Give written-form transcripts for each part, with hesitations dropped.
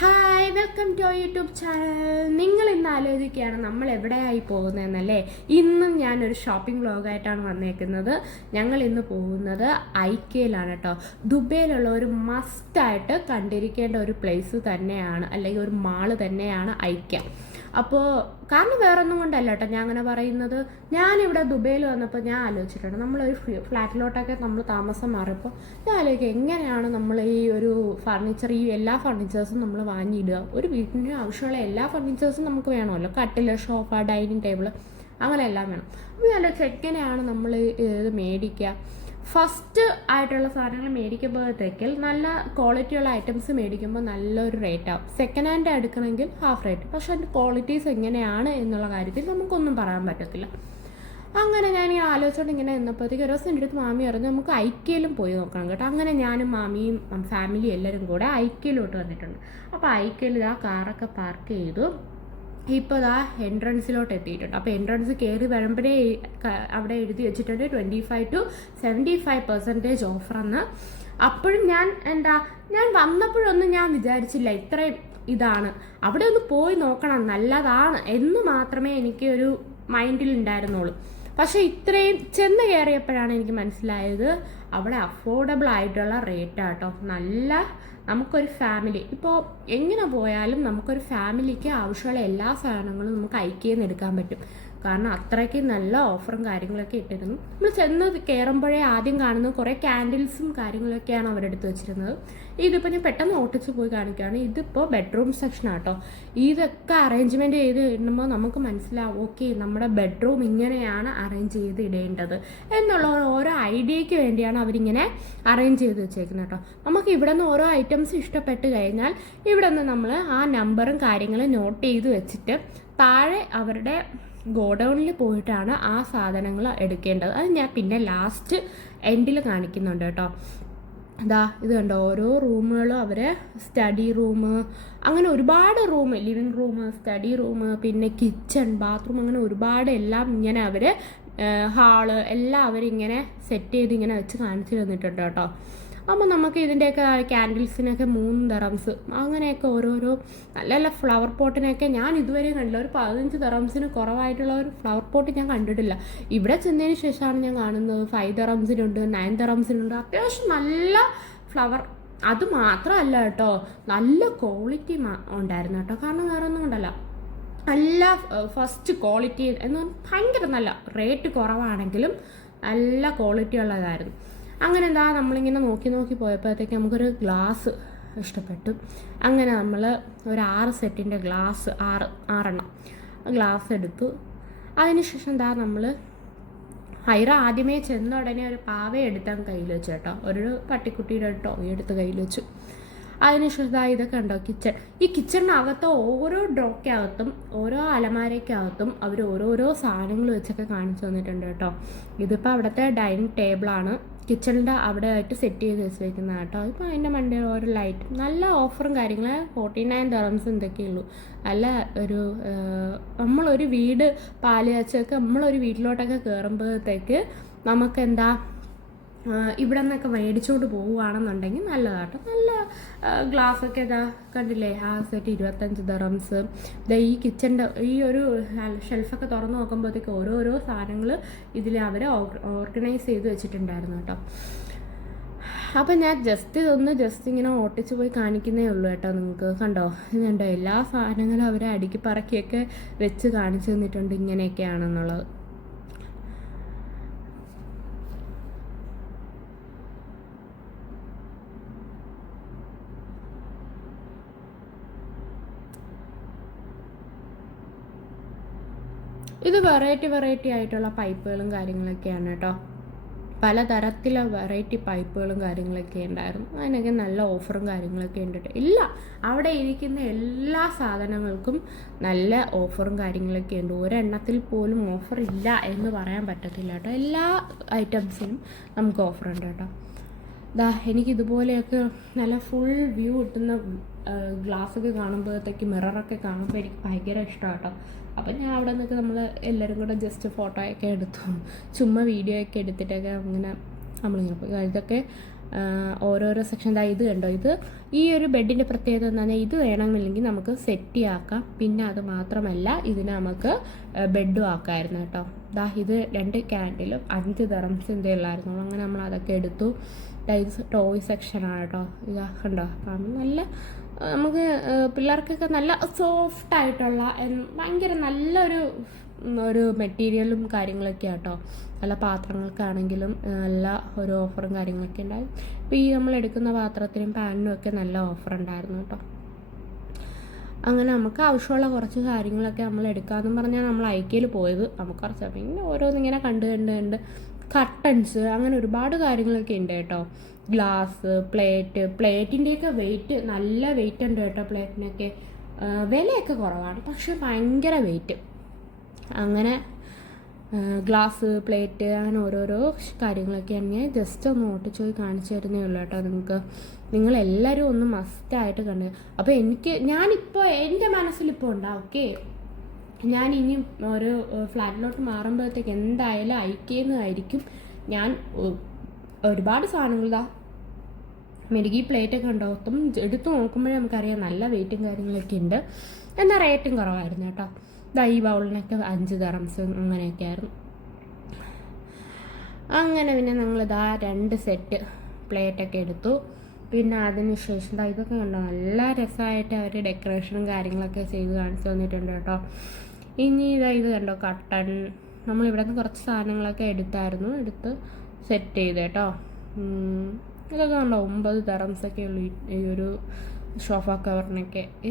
Hi, welcome to YouTube channel. നിങ്ങൾ ഇന്ന് ആലോചിക്കുകയാണ് നമ്മൾ എവിടെയായി പോകുന്നതെന്നല്ലേ. ഇന്നും ഞാനൊരു ഷോപ്പിംഗ് വ്ളോഗായിട്ടാണ് വന്നേക്കുന്നത്. ഞങ്ങൾ ഇന്ന് പോകുന്നത് ഐക്യയിലാണ് കേട്ടോ. ദുബൈയിലുള്ള ഒരു മസ്റ്റായിട്ട് കണ്ടിരിക്കേണ്ട ഒരു പ്ലേസ് തന്നെയാണ്, അല്ലെങ്കിൽ ഒരു മാള് തന്നെയാണ് ഐക്യ. അപ്പോൾ കാരണം വേറൊന്നും കൊണ്ടല്ല കേട്ടോ ഞാൻ അങ്ങനെ പറയുന്നത്. ഞാനിവിടെ ദുബൈയിൽ വന്നപ്പോൾ ഞാൻ ആലോചിച്ചിട്ടുണ്ട്, നമ്മളൊരു ഫ്ലാറ്റിലോട്ടൊക്കെ നമ്മൾ താമസം മാറിയപ്പോൾ ഞാൻ ആലോചിക്കുക എങ്ങനെയാണ് നമ്മൾ ഈ ഒരു ഫർണിച്ചർ, ഈ എല്ലാ ഫർണിച്ചേഴ്സും നമ്മൾ വാങ്ങിയിടുക. ഒരു വീട്ടിന് ആവശ്യമുള്ള എല്ലാ ഫർണിച്ചേഴ്സും നമുക്ക് വേണമല്ലോ, കട്ടിൽ, സോഫ, ഡൈനിങ് ടേബിൾ, അങ്ങനെ എല്ലാം വേണം. അപ്പോൾ ഞാൻ ആലോചിച്ചു എങ്ങനെയാണ് നമ്മൾ ഇത് മേടിക്കുക. ഫസ്റ്റ് ആയിട്ടുള്ള സാധനങ്ങൾ മേടിക്കുമ്പോഴത്തേക്കിൽ നല്ല ക്വാളിറ്റിയുള്ള ഐറ്റംസ് മേടിക്കുമ്പോൾ നല്ലൊരു റേറ്റ് ആവും. സെക്കൻഡ് ഹാൻഡ് എടുക്കണമെങ്കിൽ ഹാഫ് റേറ്റ്. പക്ഷെ അതിൻ്റെ ക്വാളിറ്റീസ് എങ്ങനെയാണ് എന്നുള്ള കാര്യത്തിൽ നമുക്കൊന്നും പറയാൻ പറ്റത്തില്ല. അങ്ങനെ ഞാൻ ഈ ആലോചിച്ചുകൊണ്ട് ഇങ്ങനെ നിന്നപ്പോഴത്തേക്ക് ഒരു ദിവസം എൻ്റെ അടുത്ത് മാമി പറഞ്ഞു നമുക്ക് ഐക്യയിലും പോയി നോക്കണം കേട്ടോ. അങ്ങനെ ഞാനും മാമിയും ഫാമിലി എല്ലാവരും കൂടെ ഐക്യയിലോട്ട് വന്നിട്ടുണ്ട്. അപ്പോൾ ഐക്യയിൽ ആ കാറൊക്കെ പാർക്ക് ചെയ്തു. ഇപ്പോൾ ഇതാ എൻട്രൻസിലോട്ട് എത്തിയിട്ടുണ്ട്. അപ്പോൾ എൻട്രൻസ് കയറി വരുമ്പോഴേ അവിടെ എഴുതി വെച്ചിട്ടുണ്ട് 25 to 75% ഓഫറെന്ന്. അപ്പോഴും ഞാൻ വന്നപ്പോഴൊന്നും ഞാൻ വിചാരിച്ചില്ല ഇത്രയും ഇതാണ്. അവിടെ ഒന്ന് പോയി നോക്കണം, നല്ലതാണ് എന്ന് മാത്രമേ എനിക്ക് ഒരു മൈൻഡിൽ ഉണ്ടായിരുന്നുള്ളൂ. പക്ഷേ ഇത്രയും ചെന്ന് കയറിയപ്പോഴാണ് എനിക്ക് മനസ്സിലായത് അവിടെ അഫോർഡബിൾ ആയിട്ടുള്ള റേറ്റാട്ടോ. നല്ല നമുക്കൊരു ഫാമിലി ഇപ്പോൾ എങ്ങനെ പോയാലും നമുക്കൊരു ഫാമിലിക്ക് ആവശ്യമുള്ള എല്ലാ സാധനങ്ങളും നമുക്ക് ഐക്യയിൽ നിന്ന് എടുക്കാൻ പറ്റും. കാരണം അത്രയ്ക്ക് നല്ല ഓഫറും കാര്യങ്ങളൊക്കെ ഇട്ടിരുന്നു. നമ്മൾ ചെന്ന് കയറുമ്പോഴേ ആദ്യം കാണുന്നത് കുറേ ക്യാൻഡിൽസും കാര്യങ്ങളൊക്കെയാണ് അവരെടുത്ത് വെച്ചിരുന്നത്. ഇതിപ്പോൾ ഞാൻ പെട്ടെന്ന് ഓട്ടിച്ച് പോയി കാണിക്കുകയാണ്. ഇതിപ്പോൾ ബെഡ്റൂം സെക്ഷനാട്ടോ. ഇതൊക്കെ അറേഞ്ച്മെൻറ്റ് ചെയ്ത് ഇടുമ്പോൾ നമുക്ക് മനസ്സിലാവും ഓക്കെ നമ്മുടെ ബെഡ്റൂം ഇങ്ങനെയാണ് അറേഞ്ച് ചെയ്ത് ഇടേണ്ടത് എന്നുള്ള ഓരോ ഐഡിയയ്ക്ക് വേണ്ടിയാണ് അവരിങ്ങനെ അറേഞ്ച് ചെയ്ത് വെച്ചേക്കുന്നത് കേട്ടോ. നമുക്ക് ഇവിടെ നിന്ന് ഓരോ ഐറ്റംസ് ഇഷ്ടപ്പെട്ട് കഴിഞ്ഞാൽ ഇവിടെ നിന്ന് നമ്മൾ ആ നമ്പറും കാര്യങ്ങളും നോട്ട് ചെയ്ത് വെച്ചിട്ട് താഴെ അവരുടെ ഗോഡൗണിൽ പോയിട്ടാണ് ആ സാധനങ്ങൾ എടുക്കേണ്ടത്. അത് ഞാൻ പിന്നെ ലാസ്റ്റ് എൻഡിൽ കാണിക്കുന്നുണ്ട് കേട്ടോ. ഇതാ ഇത് കണ്ടോ, ഓരോ റൂമുകളും അവർ സ്റ്റഡി റൂം, അങ്ങനെ ഒരുപാട് room, living room, study room, പിന്നെ കിച്ചൺ, ബാത്റൂം, അങ്ങനെ ഒരുപാട് എല്ലാം ഇങ്ങനെ അവർ ഹാള് എല്ലാം അവരിങ്ങനെ സെറ്റ് ചെയ്ത് ഇങ്ങനെ വെച്ച് കാണിച്ചു തന്നിട്ടുണ്ട് കേട്ടോ. അപ്പോൾ നമുക്ക് ഇതിൻ്റെയൊക്കെ ക്യാൻഡിൽസിനൊക്കെ 3 ദിറംസ്, അങ്ങനെയൊക്കെ ഓരോരോ നല്ല നല്ല ഫ്ലവർ പോട്ടിനൊക്കെ ഞാൻ ഇതുവരെ കണ്ടില്ല. ഒരു 15 ദിറംസിന് കുറവായിട്ടുള്ള ഒരു ഫ്ലവർ പോട്ട് ഞാൻ കണ്ടിട്ടില്ല. ഇവിടെ ചെന്നതിന് ശേഷമാണ് ഞാൻ കാണുന്നത് 5 ദിറംസിനുണ്ട്, 9 ദിറംസിനുണ്ട്. അത്യാവശ്യം നല്ല ഫ്ലവർ. അത് മാത്രമല്ല കേട്ടോ, നല്ല ക്വാളിറ്റി ഉണ്ടായിരുന്നു കേട്ടോ. കാരണം വേറെ ഒന്നും കൊണ്ടല്ല, നല്ല ഫസ്റ്റ് ക്വാളിറ്റി എന്ന് പറഞ്ഞാൽ ഭയങ്കര നല്ല റേറ്റ് കുറവാണെങ്കിലും നല്ല ക്വാളിറ്റി ഉള്ളതായിരുന്നു. അങ്ങനെ എന്താ നമ്മളിങ്ങനെ നോക്കി നോക്കി പോയപ്പോഴത്തേക്ക് നമുക്കൊരു ഗ്ലാസ് ഇഷ്ടപ്പെട്ടു. അങ്ങനെ നമ്മൾ ഒരു 6 സെറ്റിൻ്റെ ഗ്ലാസ് 6 ഗ്ലാസ് എടുത്തു. അതിനുശേഷം എന്താ നമ്മൾ ഹൈറ ആദ്യമേ ചെന്ന ഉടനെ ഒരു പാവ എടുത്താൽ കയ്യിൽ വെച്ചു കേട്ടോ. ഒരു പട്ടിക്കുട്ടിയുടെ ടോയ് എടുത്ത് കയ്യിൽ വെച്ചു. അതിനുശേഷം ഇതൊക്കെ ഉണ്ടോ കിച്ചൺ. ഈ കിച്ചണിനകത്ത് ഓരോ ഡ്രോക്കകത്തും ഓരോ അലമാരയ്ക്കകത്തും അവർ ഓരോരോ സാധനങ്ങൾ വെച്ചൊക്കെ കാണിച്ചു തന്നിട്ടുണ്ട് കേട്ടോ. ഇതിപ്പോൾ അവിടുത്തെ ഡൈനിങ് ടേബിളാണ്, കിച്ചണിൻ്റെ അവിടെ ആയിട്ട് സെറ്റ് ചെയ്ത് വെച്ചേക്കുന്നത് കേട്ടോ. ഇപ്പോൾ അതിൻ്റെ മണ്ടയിൽ ഓരോ ലൈറ്റ്, നല്ല ഓഫറും കാര്യങ്ങൾ 49 ദിറംസ് എന്തൊക്കെയുള്ളൂ. നല്ല ഒരു നമ്മളൊരു വീട് പാല് കാച്ചൊക്കെ നമ്മളൊരു വീട്ടിലോട്ടൊക്കെ കയറുമ്പോഴത്തേക്ക് നമുക്കെന്താ ഇവിടെ നിന്നൊക്കെ മേടിച്ചുകൊണ്ട് പോവുകയാണെന്നുണ്ടെങ്കിൽ നല്ലതാട്ടോ. നല്ല ഗ്ലാസ്സൊക്കെ ഇതാ കണ്ടില്ലേ, ആ സെറ്റ് 25 ദിറംസ്. ഈ കിച്ചൻ്റെ ഈ ഒരു ഷെൽഫൊക്കെ തുറന്ന് നോക്കുമ്പോഴത്തേക്ക് ഓരോരോ സാധനങ്ങൾ ഇതിൽ അവർ ഓർഗനൈസ് ചെയ്ത് വെച്ചിട്ടുണ്ടായിരുന്നു കേട്ടോ. അപ്പം ഞാൻ ജസ്റ്റ് ഇങ്ങനെ ഓട്ടിച്ച് പോയി കാണിക്കുന്നേ ഉള്ളൂ കേട്ടോ. നിങ്ങൾക്ക് കണ്ടോ, ഇതുണ്ടോ, എല്ലാ സാധനങ്ങളും അവർ അടുക്കി പറക്കിയൊക്കെ വെച്ച് കാണിച്ചു തന്നിട്ടുണ്ട് ഇങ്ങനെയൊക്കെയാണെന്നുള്ളത്. ഇത് വെറൈറ്റി ആയിട്ടുള്ള പൈപ്പുകളും കാര്യങ്ങളൊക്കെയാണ് കേട്ടോ. പലതരത്തിലെ വെറൈറ്റി പൈപ്പുകളും കാര്യങ്ങളൊക്കെ ഉണ്ടായിരുന്നു. അതിനൊക്കെ നല്ല ഓഫറും കാര്യങ്ങളൊക്കെ ഉണ്ട്. ഇല്ല, അവിടെ ഇരിക്കുന്ന എല്ലാ സാധനങ്ങൾക്കും നല്ല ഓഫറും കാര്യങ്ങളൊക്കെ ഉണ്ട്. ഒരെണ്ണത്തിൽ പോലും ഓഫർ ഇല്ല എന്ന് പറയാൻ പറ്റത്തില്ല കേട്ടോ. എല്ലാ ഐറ്റംസിനും നമുക്ക് ഓഫറുണ്ട് കേട്ടോ. എനിക്കിതുപോലെയൊക്കെ നല്ല ഫുൾ വ്യൂ കിട്ടുന്ന ഗ്ലാസ്സൊക്കെ കാണുമ്പോഴത്തേക്ക് മിററൊക്കെ കാണുമ്പോൾ എനിക്ക് ഭയങ്കര ഇഷ്ടമാണ് കേട്ടോ. അപ്പം ഞാൻ അവിടെ നിന്നൊക്കെ നമ്മൾ എല്ലാവരും കൂടെ ജസ്റ്റ് ഫോട്ടോയൊക്കെ എടുത്തു, ചുമ്മാ വീഡിയോ ഒക്കെ എടുത്തിട്ടൊക്കെ അങ്ങനെ നമ്മളിങ്ങനെ പോയി. ഇതൊക്കെ ഓരോരോ സെക്ഷൻ ഇത് കണ്ടോ, ഇത് ഈ ഒരു ബെഡിൻ്റെ പ്രത്യേകത എന്ന് പറഞ്ഞാൽ ഇത് വേണമെന്നില്ലെങ്കിൽ നമുക്ക് സെറ്റ് ആക്കാം. പിന്നെ അത് മാത്രമല്ല ഇതിന് നമുക്ക് ബെഡും ആക്കാമായിരുന്നു കേട്ടോ. ഇത് 2 ക്യാൻഡിലും 5 ദിർഹംസിൻ്റെ ഉള്ളായിരുന്നു. അങ്ങനെ നമ്മൾ അതൊക്കെ എടുത്തു. ഇത് ടോയ് സെക്ഷനാണ് കേട്ടോ. കണ്ടോ, നല്ല നമുക്ക് പിള്ളേർക്കൊക്കെ നല്ല സോഫ്റ്റായിട്ടുള്ള ഭയങ്കര നല്ലൊരു മെറ്റീരിയലും കാര്യങ്ങളൊക്കെ കേട്ടോ. നല്ല പാത്രങ്ങൾക്കാണെങ്കിലും നല്ല ഒരു ഓഫറും കാര്യങ്ങളൊക്കെ ഉണ്ടായിരുന്നു. ഇപ്പോൾ ഈ നമ്മൾ എടുക്കുന്ന പാത്രത്തിനും പാനിനും ഒക്കെ നല്ല ഓഫർ ഉണ്ടായിരുന്നു കേട്ടോ. അങ്ങനെ നമുക്ക് ആവശ്യമുള്ള കുറച്ച് കാര്യങ്ങളൊക്കെ നമ്മൾ എടുക്കാമെന്നും പറഞ്ഞാൽ നമ്മൾ ഐക്കയിൽ പോയത്. നമുക്ക് കുറച്ച് പിന്നെ ഓരോന്നിങ്ങനെ കണ്ട് കർട്ടൻസ് അങ്ങനെ ഒരുപാട് കാര്യങ്ങളൊക്കെ ഉണ്ട് കേട്ടോ. ഗ്ലാസ്, പ്ലേറ്റിൻ്റെയൊക്കെ വെയിറ്റ് നല്ല വെയിറ്റ് ഉണ്ട് കേട്ടോ. പ്ലേറ്റിനൊക്കെ വിലയൊക്കെ കുറവാണ്, പക്ഷെ ഭയങ്കര വെയിറ്റ്. അങ്ങനെ ഗ്ലാസ്, പ്ലേറ്റ് അങ്ങനെ ഓരോരോ കാര്യങ്ങളൊക്കെ ഞാൻ ജസ്റ്റ് ഒന്ന് ഓട്ടിച്ച് പോയി കാണിച്ചു തരുന്നേ ഉള്ളൂ കേട്ടോ. നിങ്ങളെല്ലാവരും ഒന്ന് മസ്റ്റായിട്ട് കണ്ടു. അപ്പോൾ ഞാനിപ്പോൾ എൻ്റെ മനസ്സിലിപ്പോൾ ഉണ്ടാവും, ഓക്കെ, ഞാൻ ഇനി ഒരു ഫ്ലാറ്റിലോട്ട് മാറുമ്പോഴത്തേക്ക് എന്തായാലും ഐക്യെന്നായിരിക്കും ഞാൻ ഒരുപാട് സാധനങ്ങൾ മെഴുകി പ്ലേറ്റൊക്കെ ഉണ്ടാവും. എടുത്ത് നോക്കുമ്പോഴേ നമുക്കറിയാം നല്ല വെയിറ്റും കാര്യങ്ങളൊക്കെ ഉണ്ട്, എന്നാൽ റേറ്റും കുറവായിരുന്നു കേട്ടോ. ഈ ബൗളിനൊക്കെ 5 ദിർഹംസ് അങ്ങനെയൊക്കെ ആയിരുന്നു. അങ്ങനെ പിന്നെ ഞങ്ങൾ 2 സെറ്റ് പ്ലേറ്റൊക്കെ എടുത്തു. പിന്നെ അതിന് ശേഷം ഇതൊക്കെ കണ്ടോ, നല്ല രസമായിട്ട് അവർ ഡെക്കറേഷനും കാര്യങ്ങളൊക്കെ ചെയ്ത് കാണിച്ചു തന്നിട്ടുണ്ട് കേട്ടോ. ഇനി ഇത് കണ്ടോ, കട്ടൺ. നമ്മളിവിടെ നിന്ന് കുറച്ച് സാധനങ്ങളൊക്കെ എടുത്ത് സെറ്റ് ചെയ്ത് കേട്ടോ. ഇതൊക്കെ കണ്ടോ, 9 ദിർഹംസൊക്കെ ഉള്ളൂ ഈ ഒരു സോഫ കവറിനൊക്കെ. ഈ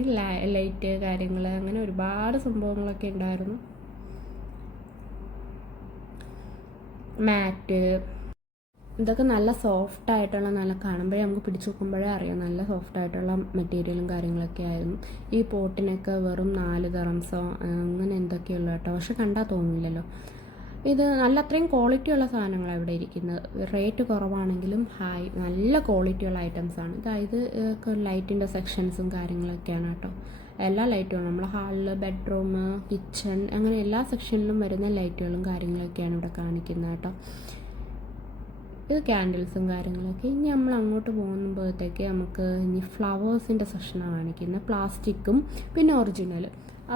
ലൈറ്റ് കാര്യങ്ങൾ അങ്ങനെ ഒരുപാട് സംഭവങ്ങളൊക്കെ ഉണ്ടായിരുന്നു. മാറ്റ്, ഇതൊക്കെ നല്ല സോഫ്റ്റായിട്ടുള്ള, നല്ല കാണുമ്പോഴേ നമുക്ക് പിടിച്ചു നോക്കുമ്പോഴേ അറിയാം നല്ല സോഫ്റ്റായിട്ടുള്ള മെറ്റീരിയലും കാര്യങ്ങളൊക്കെ ആയിരുന്നു. ഈ പോട്ടിനൊക്കെ വെറും 4 ദിർഹംസോ അങ്ങനെ എന്തൊക്കെയുള്ളൂ കേട്ടോ. പക്ഷെ കണ്ടാൽ തോന്നില്ലല്ലോ. ഇത് അത്രയും ക്വാളിറ്റിയുള്ള സാധനങ്ങളാണ് ഇവിടെ ഇരിക്കുന്നത്. റേറ്റ് കുറവാണെങ്കിലും നല്ല ക്വാളിറ്റിയുള്ള ഐറ്റംസാണ്. ഇത് ലൈറ്റിൻ്റെ സെക്ഷൻസും കാര്യങ്ങളൊക്കെയാണ് കേട്ടോ. എല്ലാ ലൈറ്റുകളും നമ്മൾ ഹാളിൽ, ബെഡ്റൂം, കിച്ചൺ അങ്ങനെ എല്ലാ സെക്ഷനിലും വരുന്ന ലൈറ്റുകളും കാര്യങ്ങളൊക്കെയാണ് ഇവിടെ കാണിക്കുന്നത് കേട്ടോ. ഇത് ക്യാൻഡിൽസും കാര്യങ്ങളൊക്കെ. ഇനി നമ്മൾ അങ്ങോട്ട് പോകുമ്പോഴത്തേക്ക് നമുക്ക് ഇനി ഫ്ലവേഴ്സിൻ്റെ സെക്ഷനാണ് കാണിക്കുന്നത്. പ്ലാസ്റ്റിക്കും പിന്നെ ഒറിജിനൽ.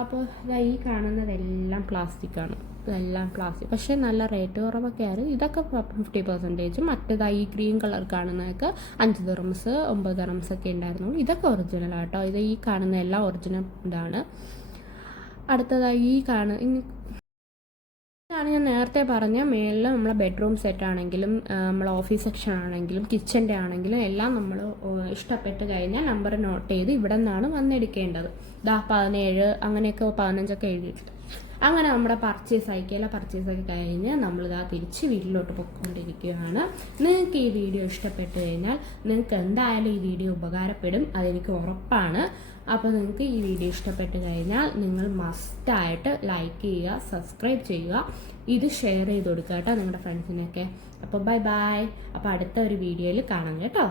അപ്പോൾ ഈ കാണുന്നതെല്ലാം പ്ലാസ്റ്റിക്കാണ്. ഇതെല്ലാം പ്ലാസ്റ്റിക്, പക്ഷേ നല്ല റേറ്റ് കുറവൊക്കെ ആയിരുന്നു. ഇതൊക്കെ 50%. മറ്റേതായി ഈ ഗ്രീൻ കളർ കാണുന്നതൊക്കെ 5 ദിർഹംസ് 9 ദിർഹംസൊക്കെ ഉണ്ടായിരുന്നു. ഇതൊക്കെ ഒറിജിനൽ ആട്ടോ. ഈ കാണുന്ന എല്ലാം ഒറിജിനൽ ഇതാണ്. അടുത്തതായി ഇതാണ് ഞാൻ നേരത്തെ പറഞ്ഞ മേളിൽ നമ്മളെ ബെഡ്റൂം സെറ്റ് ആണെങ്കിലും നമ്മളെ ഓഫീസ് സെക്ഷൻ ആണെങ്കിലും കിച്ചൻ്റെ ആണെങ്കിലും എല്ലാം നമ്മൾ ഇഷ്ടപ്പെട്ട് കഴിഞ്ഞാൽ നമ്പർ നോട്ട് ചെയ്ത് ഇവിടെ നിന്നാണ് വന്നെടുക്കേണ്ടത്. 17 അങ്ങനെയൊക്കെ 15ഒക്കെ എഴുതിയിട്ട് അങ്ങനെ നമ്മുടെ പർച്ചേസൊക്കെ കഴിഞ്ഞ് നമ്മൾ തിരിച്ച് വീട്ടിലോട്ട് പൊയ്ക്കൊണ്ടിരിക്കുകയാണ്. നിങ്ങൾക്ക് ഈ വീഡിയോ ഇഷ്ടപ്പെട്ട് കഴിഞ്ഞാൽ നിങ്ങൾക്ക് എന്തായാലും ഈ വീഡിയോ ഉപകാരപ്പെടും, അതെനിക്ക് ഉറപ്പാണ്. അപ്പോൾ നിങ്ങൾക്ക് ഈ വീഡിയോ ഇഷ്ടപ്പെട്ട് കഴിഞ്ഞാൽ നിങ്ങൾ മസ്റ്റായിട്ട് ലൈക്ക് ചെയ്യുക, സബ്സ്ക്രൈബ് ചെയ്യുക, ഇത് ഷെയർ ചെയ്ത് കൊടുക്കുക കേട്ടോ നിങ്ങളുടെ ഫ്രണ്ട്സിനൊക്കെ. അപ്പോൾ ബൈ. അപ്പോൾ അടുത്ത ഒരു വീഡിയോയിൽ കാണാം കേട്ടോ.